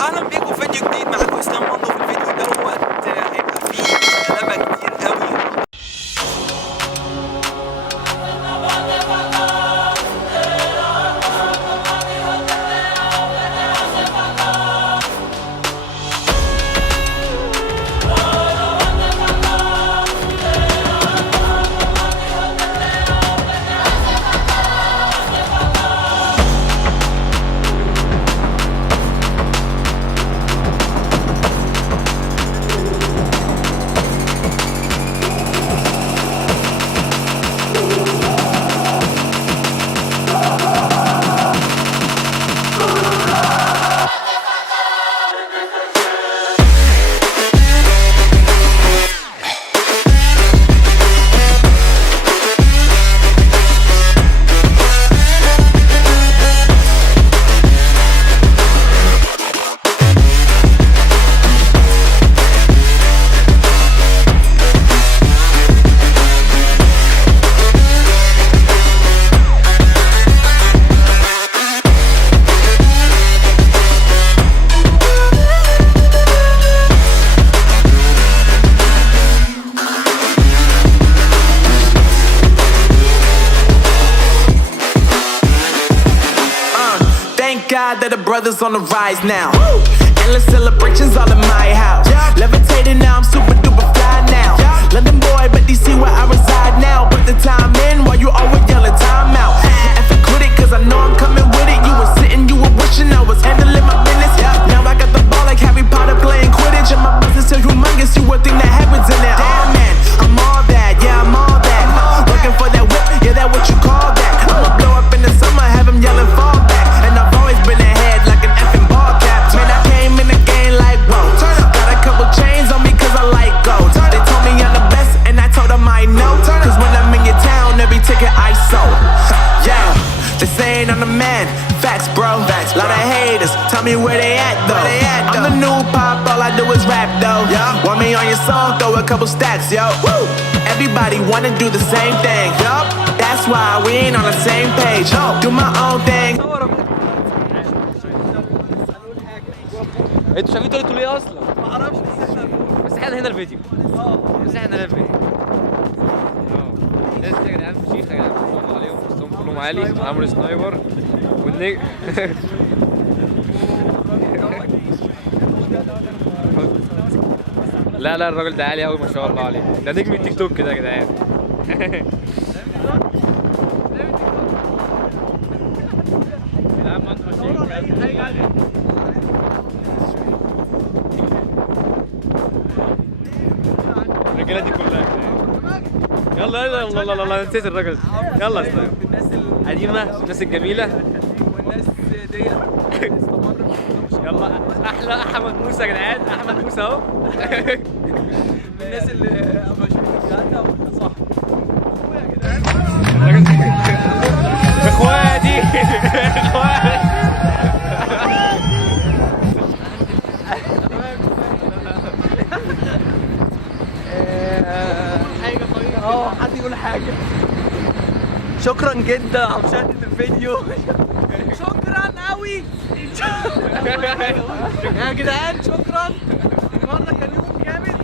اهلا بيكم في فيديو جديد. معاكم اسلام مando. في الفيديو دوت هيبقى فيه غلبة كتير قوي. God that the brothers on the rise now. Endless celebrations all in my house. Levitating now, I'm super duper fly now. London boy, but DC where I reside now. Put the time in while you always yelling time out. And for quit it, cause I know I'm coming with it. You were sitting, you were wishing I was handling my business. Now I got the ball like Harry Potter playing Quidditch. And my business is humongous, you would think that happens in there. Damn man, I'm all that, yeah I'm all that. Looking for that whip, yeah that what you call that. I'ma blow up in the summer, have him yelling fall back. And I've always been ahead like an effing ball cap. Man, I came in the game like whoa. Got a couple chains on me cause I like gold. They told me I'm the best and I told them I know. Cause when I'm in your town, every ticket I sold. Yeah, they saying I'm the man. Facts bro, lot of haters, tell me where they at though. I'm the new pop, all I do is rap though. Want me on your song, throw a couple stacks, yo. Woo! Everybody wanna do the same thing. Yup, that's why we ain't on the same page. Do my own thing. انتوا شايفين طريقته ليه اصلا؟ ما اعرفش بس احنا هنا الفيديو. بس احنا هنا الفيديو. الناس دي يا جدعان فشيخه يا جدعان، ما شاء الله عليهم، وسطهم كلهم عالي، عمرو سنايبر والنجم. لا لا الراجل ده عالي قوي ما شاء الله عليه، ده نجم التيك توك كده يا جدعان. الرجاله دي كلها يلا يلا يلا يلا يلا نسيت الراجل. يلا استنى الناس القديمه الناس الجميله والناس ديت يلا احلى احمد موسى يا جدعان. احمد موسى اهو. الناس اللي مشهورة صح يا جدعان. اخواتي اخواتي حد يقول حاجة. شكرا جدا على مشاهدة الفيديو. شكرا قوي يا جدعان، شكرا. النهارده كان يوم جامد.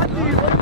حد يقول